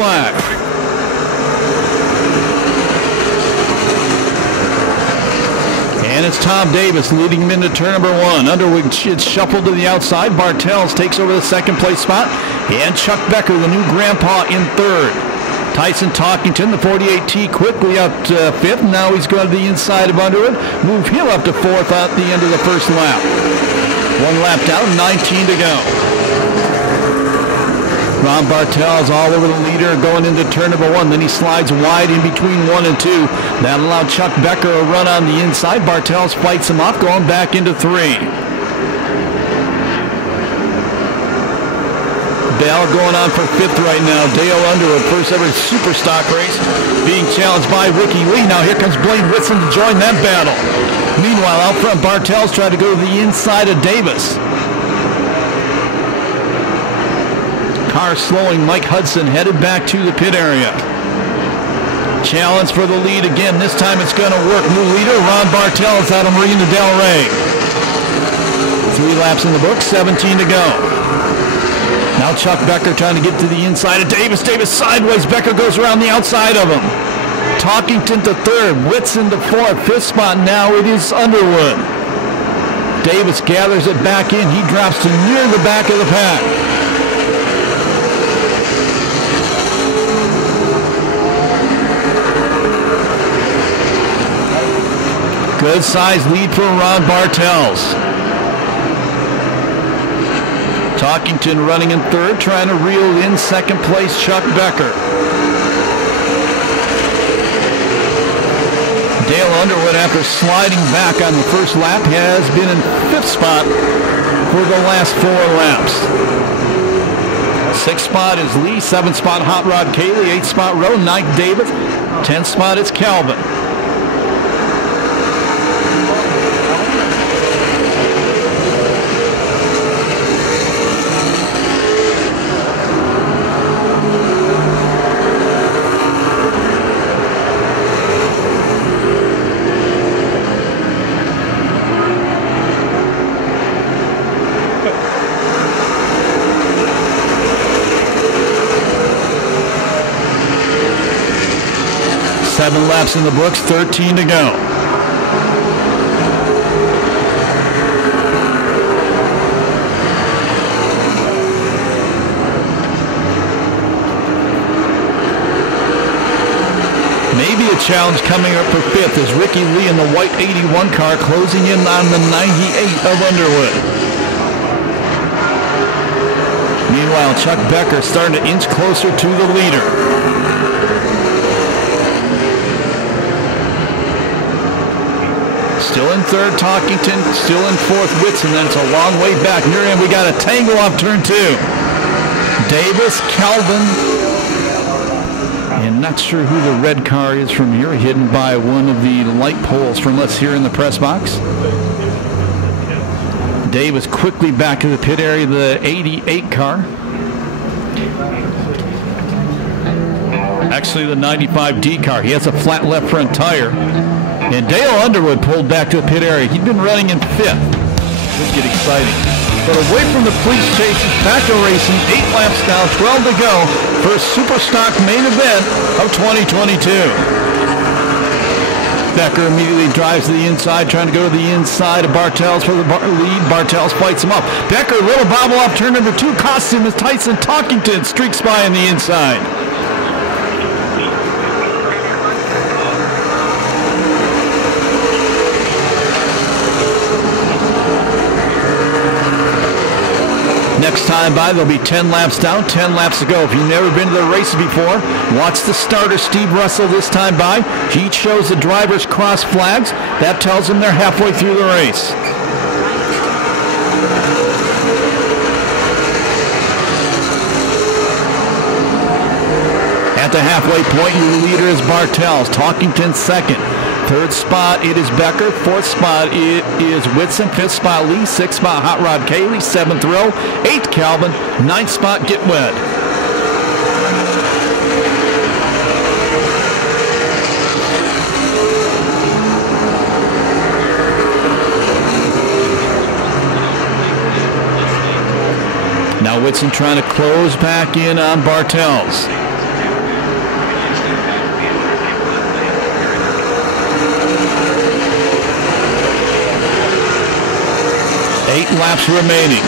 flag. And it's Tom Davis leading him into turn number 1. Underwood it's shuffled to the outside. Bartels takes over the second place spot. And Chuck Becker, the new grandpa, in third. Tyson Talkington, the 48T, quickly up to 5th. Now he's going to the inside of Underwood. Move him up to 4th at the end of the first lap. 1 lap down, 19 to go. Ron Bartels all over the leader going into turn number 1. Then he slides wide in between 1 and 2. That allowed Chuck Becker a run on the inside. Bartels fights him off, going back into 3. Bell going on for 5th right now. Dale Underwood, first ever super stock race, being challenged by Ricky Lee. Now here comes Blaine Whitson to join that battle. Meanwhile, out front, Bartels tried to go to the inside of Davis. Car slowing. Mike Hudson headed back to the pit area. Challenge for the lead again. This time it's going to work. New leader, Ron Bartels out of Marina Del Rey. 3 laps in the book, 17 to go. Now Chuck Becker trying to get to the inside of Davis. Davis sideways. Becker goes around the outside of him. Talkington to 3rd. Whitson to 4th. 5th spot now it is Underwood. Davis gathers it back in. He drops to near the back of the pack. Good size lead for Ron Bartels. Talkington running in 3rd, trying to reel in 2nd place Chuck Becker. Dale Underwood, after sliding back on the first lap, has been in 5th spot for the last 4 laps. 6th spot is Lee, 7th spot Hot Rod Cayley, 8th spot Rowe, 9th Davis, 10th spot is Calvin. Seven laps in the books, 13 to go. Maybe a challenge coming up for 5th is Ricky Lee in the white 81 car closing in on the 98 of Underwood. Meanwhile, Chuck Becker starting to inch closer to the leader. Still in 3rd, Talkington. Still in 4th, Whitson. Then it's a long way back. Near him, we got a tangle off turn 2. Davis, Calvin. And not sure who the red car is from here, hidden by one of the light poles from us here in the press box. Davis quickly back to the pit area, the 88 car. Actually, the 95D car. He has a flat left front tire. And Dale Underwood pulled back to the pit area. He'd been running in 5th. This get exciting. But away from the police chases, back to racing, 8 laps down, 12 to go for a super stock main event of 2022. Becker immediately drives to the inside, trying to go to the inside of Bartels for the lead. Bartels fights him off. Becker, little bobble off turn number 2, costs him as Tyson Talkington streaks by on the inside. Next time by, there'll be 10 laps down, 10 laps to go. If you've never been to the races before, watch the starter, Steve Russell, this time by. He shows the drivers cross flags. That tells them they're halfway through the race. At the halfway point, your leader is Bartels. Talkington 2nd. 3rd spot, it is Becker. 4th spot, it is Whitson. 5th spot, Lee. 6th spot, Hot Rod Cayley. 7th Rowe. 8th, Calvin. 9th spot, Get Wed. Now Whitson trying to close back in on Bartels. 8 laps remaining.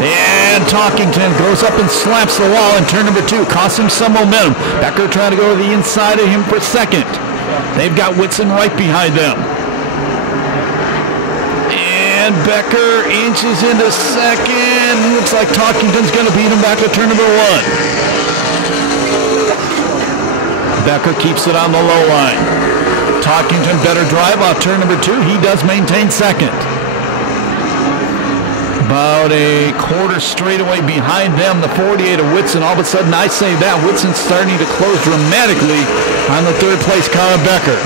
And Talkington goes up and slaps the wall in turn number 2. Costs him some momentum. Becker trying to go to the inside of him for second. They've got Whitson right behind them. And Becker inches into second. Looks like Talkington's going to beat him back to turn number 1. Becker keeps it on the low line. Talkington better drive off turn number 2. He does maintain second. About a quarter straightaway behind them, the 48 of Whitson. All of a sudden, I say that Whitson's starting to close dramatically on the third place car of Becker.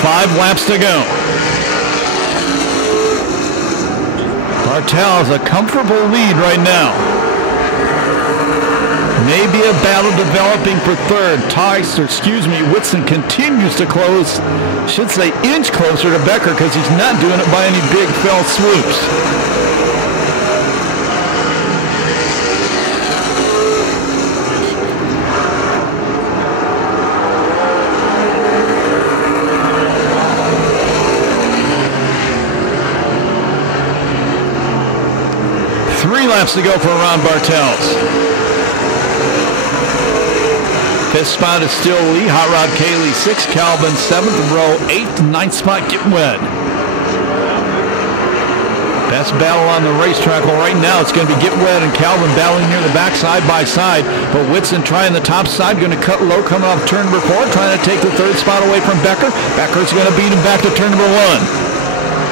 Five laps to go. Bartel has a comfortable lead right now. Maybe a battle developing for third. Whitson continues to close, should say inch closer to Becker because he's not doing it by any big fell swoops. Laps to go for Ron Bartels. Fifth spot is still Lee. Hot Rod Cayley, 6th. Calvin, 7th. Row, 8th. 9th spot, Gitwed. Best battle on the racetrack. Well, right now it's going to be Gitwed and Calvin battling near the back side by side. But Whitson trying the top side, going to cut low coming off turn number 4, trying to take the third spot away from Becker. Becker's going to beat him back to turn number 1.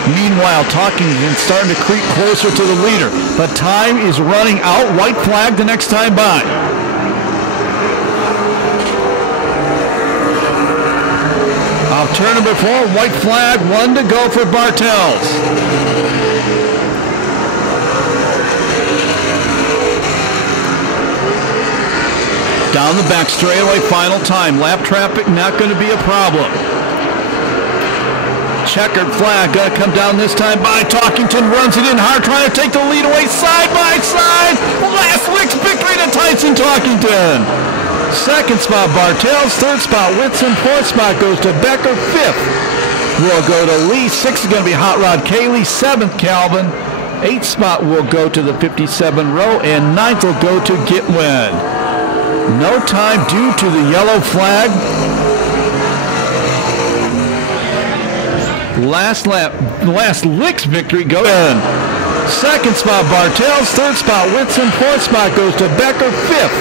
Meanwhile, Talkington starting to creep closer to the leader, but time is running out. White flag the next time by. Off turn number 4, white flag, 1 to go for Bartels. Down the back straightaway, final time. Lap traffic not going to be a problem. Checkered flag, got to come down this time by Talkington, runs it in hard, trying to take the lead away side by side. Last licks victory to Tyson Talkington. Second spot Bartels, third spot Whitson, fourth spot goes to Becker, fifth will go to Lee, sixth is going to be Hot Rod Cayley, seventh Calvin, eighth spot will go to the 57 row, and ninth will go to Gitwed. No time due to the yellow flag. Last lap, last licks victory goes in. Second spot Bartels, third spot Whitson, fourth spot goes to Becker, fifth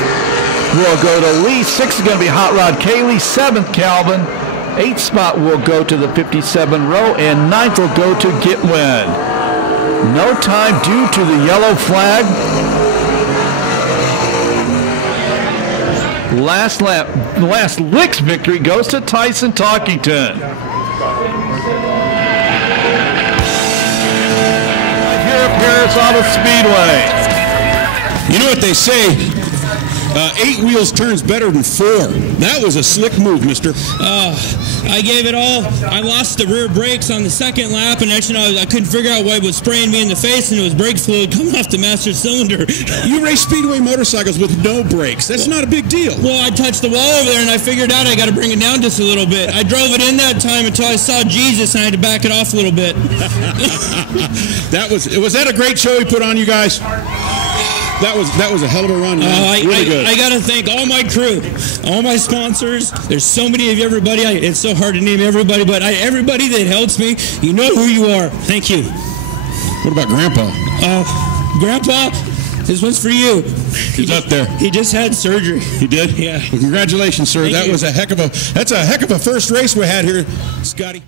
will go to Lee, sixth is going to be Hot Rod Cayley, seventh Calvin, eighth spot will go to the 57 row, and ninth will go to Gitwed. No time due to the yellow flag. Last lap, last licks victory goes to Tyson Talkington. Perris on the Speedway. You know what they say, 8 wheels turns better than 4. That was a slick move, mister. I gave it all. I lost the rear brakes on the second lap, and actually I couldn't figure out why it was spraying me in the face, and it was brake fluid coming off the master cylinder. You race Speedway motorcycles with no brakes. That's not a big deal. Well, I touched the wall over there, and I figured out I got to bring it down just a little bit. I drove it in that time until I saw Jesus, and I had to back it off a little bit. Was that a great show he put on, you guys? That was a hell of a run. Really good. I got to thank all my crew, all my sponsors. There's so many of you, everybody. It's so hard to name everybody, but everybody that helps me, you know who you are. Thank you. What about Grandpa? Grandpa, this one's for you. He's up there. He just had surgery. He did? Yeah. Well, congratulations, sir. Thank you. That's a heck of a first race we had here, Scotty.